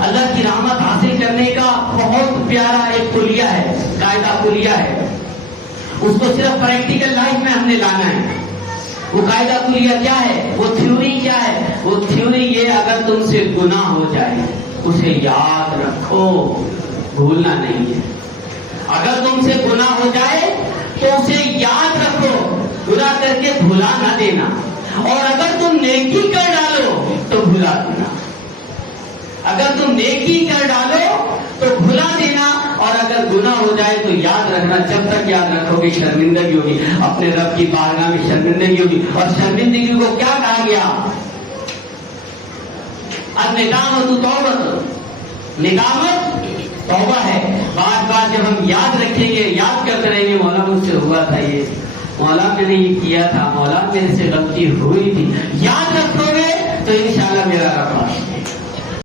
اللہ کی رحمت حاصل کرنے کا بہت پیارا ایک کلیہ ہے، قاعدہ کلیہ ہے، اس کو صرف پریکٹیکل لائف میں ہم نے لانا ہے۔ وہ قاعدہ کلیہ کیا ہے، وہ تھیوری کیا ہے؟ وہ تھیوری یہ، اگر تم سے گناہ ہو جائے اسے یاد رکھو، بھولنا نہیں ہے۔ اگر تم سے گناہ ہو جائے تو اسے یاد رکھو، گناہ کر کے بھلا نہ دینا، اور اگر تم نیکی کر ڈالو تو بھلا دینا۔ اگر تم نیکی کر ڈالو تو بھلا دینا، اور اگر گناہ ہو جائے تو یاد رکھنا۔ جب تک یاد رکھو گے شرمندگی ہوگی، اپنے رب کی بارگاہ میں شرمندگی ہوگی۔ اور شرمندگی کو کیا کہا گیا؟ الندامۃ توبۃ، ندامت توبہ ہے۔ بار بار جب ہم یاد رکھیں گے، یاد کرتے رہیں گے، مولا مجھ سے ہوا تھا یہ، مولا میں نے یہ کیا تھا، مولا میرے سے غلطی ہوئی تھی، یاد رکھو گے تو انشاءاللہ میرا رب معاف